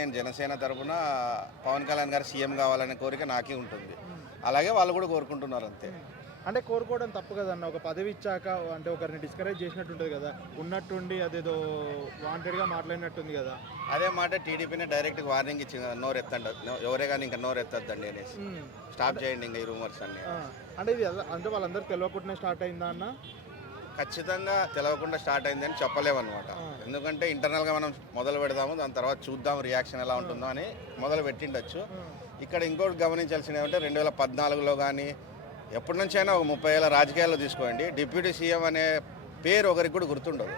నేను జనసేన తరపున పవన్ కళ్యాణ్ గారు సీఎం కావాలనే కోరిక నాకే ఉంటుంది. అలాగే వాళ్ళు కూడా కోరుకుంటున్నారు అంతే. అంటే కోరుకోవడం తప్పు కదన్న, ఒక పదవి ఇచ్చాక అంటే ఒకరిని డిస్కరేజ్ చేసినట్టు ఉంటుంది కదా, ఉన్నట్టుండి అదేదో వాంటెడ్గా మాట్లాడినట్టుంది కదా. అదే మాట టీడీపీనే డైరెక్ట్ వార్నింగ్ ఇచ్చింది, నోరు ఎత్తండి, ఎవరే కానీ ఇంకా నోరు ఎత్తద్దండి అనేసి, స్టాప్ చేయండి ఇంకా ఈ రూమర్స్ అన్ని. అంటే ఇది అంటే వాళ్ళందరూ తెలియకుండానే స్టార్ట్ అయిందా అన్న? ఖచ్చితంగా తెలవకుండా స్టార్ట్ అయింది అని చెప్పలేమన్నమాట. ఎందుకంటే ఇంటర్నల్గా మనం మొదలు పెడదాము, దాని తర్వాత చూద్దాం రియాక్షన్ ఎలా ఉంటుందో అని మొదలు పెట్టిండొచ్చు. ఇక్కడ ఇంకోటి గమనించాల్సింది ఏమంటే 2014లో కానీ ఎప్పటి నుంచి అయినా ఒక 30 ఏళ్ళ రాజకీయాల్లో తీసుకోండి, డిప్యూటీ సీఎం అనే పేరు ఒకరికి కూడా గుర్తుండదు.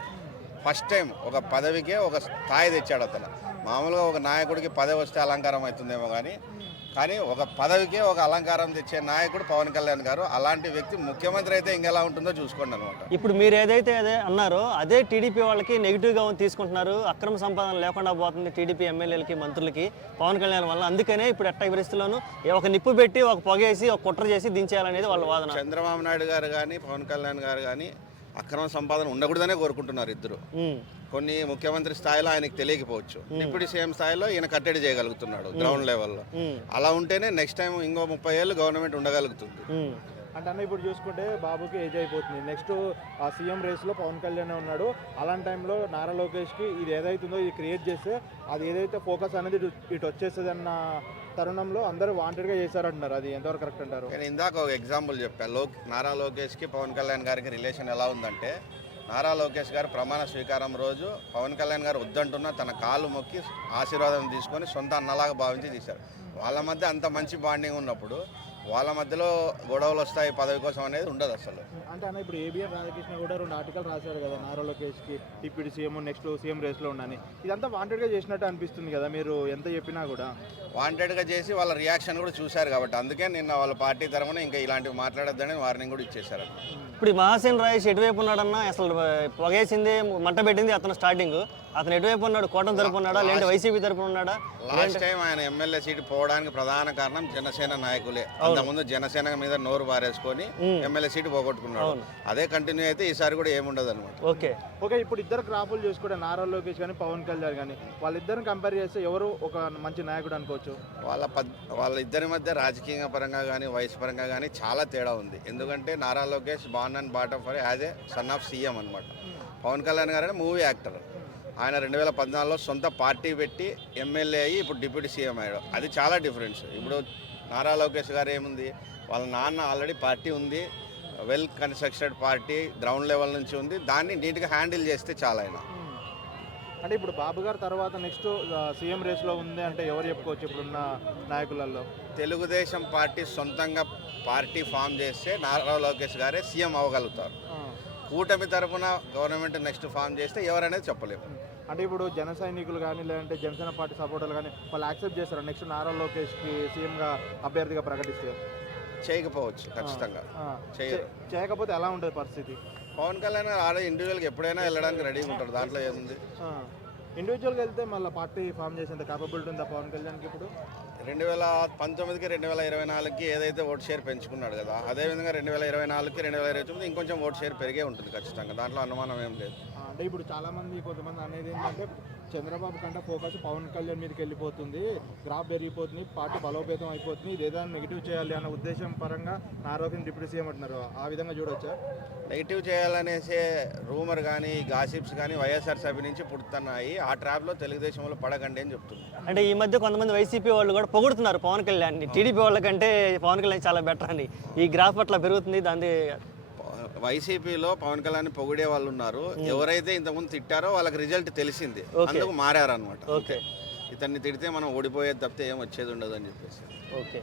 ఫస్ట్ టైం ఒక పదవికే ఒక స్థాయి తెచ్చాడు అతను. మామూలుగా ఒక నాయకుడికి పదవి వస్తే అలంకారం అవుతుందేమో కానీ ఒక పదవికే ఒక అలంకారం తెచ్చే నాయకుడు పవన్ కళ్యాణ్ గారు. అలాంటి వ్యక్తి ముఖ్యమంత్రి అయితే ఇంకెలా ఉంటుందో చూసుకోండి అనమాట. ఇప్పుడు మీరు ఏదైతే అన్నారో అదే టీడీపీ వాళ్ళకి నెగిటివ్గా తీసుకుంటున్నారు. అక్రమ సంపాదన లేకుండా పోతుంది టీడీపీ ఎమ్మెల్యేలకి మంత్రులకి పవన్ కళ్యాణ్ వల్ల. అందుకనే ఇప్పుడు ఎట్ట పరిస్థితుల్లోనూ ఒక నిప్పు పెట్టి ఒక పొగేసి ఒక కుట్ర చేసి దించేయాలనేది వాళ్ళ వాదన. చంద్రబాబు నాయుడు గారు కానీ పవన్ కళ్యాణ్ గారు కానీ అక్రమ సంపాదన ఉండకూడదనే కోరుకుంటున్నారు ఇద్దరు. కొన్ని ముఖ్యమంత్రి స్థాయిలో ఆయనకు తెలియకపోవచ్చు, డిప్యూటీ సీఎం స్థాయిలో ఈయన కట్టడి చేయగలుగుతున్నాడు గ్రౌండ్ లెవెల్లో. అలా ఉంటేనే నెక్స్ట్ టైం ఇంకో 30 ఏళ్ళు గవర్నమెంట్ ఉండగలుగుతుంది. అంటే అన్న ఇప్పుడు చూసుకుంటే బాబుకి ఏజ్ అయిపోతుంది, నెక్స్ట్ ఆ సీఎం రేస్లో పవన్ కళ్యాణ్ ఉన్నాడు. అలాంటి టైంలో నారా లోకేష్కి ఇది ఏదైతుందో ఇది క్రియేట్ చేస్తే అది ఏదైతే ఫోకస్ అనేది ఇటు వచ్చేస్తుంది అన్న తరుణంలో అందరూ వాంటెడ్గా చేశారంటున్నారు. అది ఎంతవరకు కరెక్ట్ అంటారు? నేను ఇందాక ఒక ఎగ్జాంపుల్ చెప్పాను. నారా లోకేష్కి పవన్ కళ్యాణ్ గారికి రిలేషన్ ఎలా ఉందంటే, నారా లోకేష్ గారు ప్రమాణ స్వీకారం రోజు పవన్ కళ్యాణ్ గారు వద్దంటున్నా తన కాళ్ళు మొక్కి ఆశీర్వాదం తీసుకొని సొంత అన్నలాగా భావించి తీశారు. వాళ్ళ మధ్య అంత మంచి బాండింగ్ ఉన్నప్పుడు వాళ్ళ మధ్యలో గొడవలు వస్తాయి పదవి కోసం అనేది ఉండదు అసలు. అంటే అన్న ఇప్పుడు ఏబిఎన్ రాధాకృష్ణ కూడా 2 ఆర్టికల్ రాశారు కదా, నారా లోకేష్కి డిప్యూటీ సీఎం నెక్స్ట్ సీఎం రేస్లో ఉండని. ఇదంతా వాంటెడ్గా చేసినట్టు అనిపిస్తుంది కదా, మీరు ఎంత చెప్పినా కూడా. వాంటెడ్గా చేసి వాళ్ళ రియాక్షన్ కూడా చూశారు కాబట్టి అందుకే నిన్న వాళ్ళ పార్టీ తరఫున ఇంకా ఇలాంటివి మాట్లాడొద్దని వార్నింగ్ కూడా ఇచ్చేశారు. ఇప్పుడు మహాసేన్ రాయేష్ ఎటువైపు ఉన్నాడన్నా? అసలు పొగేసింది మంట పెట్టింది అతను స్టార్టింగ్. అతను ఎటువైపు ఉన్నాడు? కూటమి తరపున ఉన్నాడా లేదంటే వైసీపీ తరపున ఉన్నాడా? లాస్ట్ టైం ఆయన ఎమ్మెల్యే సీటు పోవడానికి ప్రధాన కారణం జనసేన నాయకులే. అంతకుముందు జనసేన మీద నోరు బారేసుకొని ఎమ్మెల్యే సీటు పోగొట్టుకున్నాడు. అదే కంటిన్యూ అయితే ఈసారి కూడా ఏముండదు అనమాట. ఓకే ఇప్పుడు ఇద్దరు క్రాపులు చూసుకుంటే నారా లోకేష్ కానీ పవన్ కళ్యాణ్ కానీ వాళ్ళిద్దరిని కంపేర్ చేస్తే ఎవరు ఒక మంచి నాయకుడు అనుకోవచ్చు? వాళ్ళ ఇద్దరి మధ్య రాజకీయ పరంగా కానీ వయసు పరంగా కానీ చాలా తేడా ఉంది. ఎందుకంటే Nara Lokesh born and bottom for as a son of CM అనమాట. పవన్ కళ్యాణ్ గారు మూవీ యాక్టర్. ఆయన 2014లో సొంత పార్టీ పెట్టి ఎమ్మెల్యే అయ్యి ఇప్పుడు డిప్యూటీ సీఎం అయ్యాడు. అది చాలా డిఫరెన్స్. ఇప్పుడు నారా లోకేష్ గారు ఏముంది, వాళ్ళ నాన్న ఆల్రెడీ పార్టీ ఉంది, well constructed party, ground level నుంచి ఉంది, దాన్ని నీట్గా హ్యాండిల్ చేస్తే చాలా. ఆయన అంటే ఇప్పుడు బాబు గారు తర్వాత నెక్స్ట్ సీఎం రేస్లో ఉంది అంటే ఎవరు చెప్పుకోవచ్చు ఇప్పుడున్న నాయకులలో? తెలుగుదేశం పార్టీ సొంతంగా పార్టీ ఫామ్ చేస్తే నారా లోకేష్ గారే సీఎం అవ్వగలుగుతారు. కూటమి తరఫున గవర్నమెంట్ నెక్స్ట్ ఫామ్ చేస్తే ఎవరనేది చెప్పలేము. అంటే ఇప్పుడు జన సైనికులు కానీ లేదంటే జనసేన పార్టీ సపోర్టర్లు కానీ వాళ్ళు యాక్సెప్ట్ చేస్తారు నెక్స్ట్ నారా లోకేష్కి సీఎంగా అభ్యర్థిగా ప్రకటిస్తే? చేయకపోవచ్చు, ఖచ్చితంగా చేయకపోతే ఎలా ఉంటుంది పరిస్థితి? పవన్ కళ్యాణ్ ఆల్రెడీ ఇండివిజువల్గా ఎప్పుడైనా వెళ్ళడానికి రెడీగా ఉంటాడు, దాంట్లో ఏముంది. ఇండివిజువల్గా వెళ్తే మళ్ళీ పార్టీ ఫామ్ చేసేంత కేపబిలిటీ ఉందా పవన్ కళ్యాణ్కి? ఇప్పుడు 2019కి 2024కి ఏదైతే ఓట్ షేర్ పెంచుకున్నాడు కదా, అదేవిధంగా 2024కి 2029 ఇంకొంచెం ఓట్ షేర్ పెరిగే ఉంటుంది ఖచ్చితంగా, దాంట్లో అనుమానం ఏం లేదు. అంటే ఇప్పుడు చాలామంది కొంతమంది అనేది ఏంటంటే చంద్రబాబు కంటే ఫోకస్ పవన్ కళ్యాణ్ మీదకి వెళ్ళిపోతుంది, గ్రాఫ్ పెరిగిపోతుంది, పార్టీ బలోపేతం అయిపోతుంది, ఇది ఏదైనా నెగిటివ్ చేయాలి అన్న ఉద్దేశం పరంగా నారాయణ డిప్యూటీ సీఎం అంటున్నారు. ఆ విధంగా చూడొచ్చా? నెగిటివ్ చేయాలనేసే రూమర్ కానీ గాసిప్స్ కానీ వైఎస్ఆర్సీపీ నుంచి పుడుతున్నాయి. ఆ ట్రాప్లో తెలుగుదేశంలో పడకండి అని చెప్తుంది. అంటే ఈ మధ్య కొంతమంది వైసీపీ వాళ్ళు కూడా పొగుడుతున్నారు పవన్ కళ్యాణ్, టీడీపీ వాళ్ళకంటే పవన్ కళ్యాణ్ చాలా బెటర్ అని. ఈ గ్రాఫ్ అట్లా పెరుగుతుంది. దాన్ని వైసీపీలో పవన్ కళ్యాణ్ పొగిడే వాళ్ళు ఉన్నారు. ఎవరైతే ఇంతకుముందు తిట్టారో వాళ్ళకి రిజల్ట్ తెలిసింది, అందుకు మారారనమాట. ఇతన్ని తిడితే మనం ఓడిపోయేది తప్పితే ఏం వచ్చేది ఉండదు అని చెప్పేసి. ఓకే.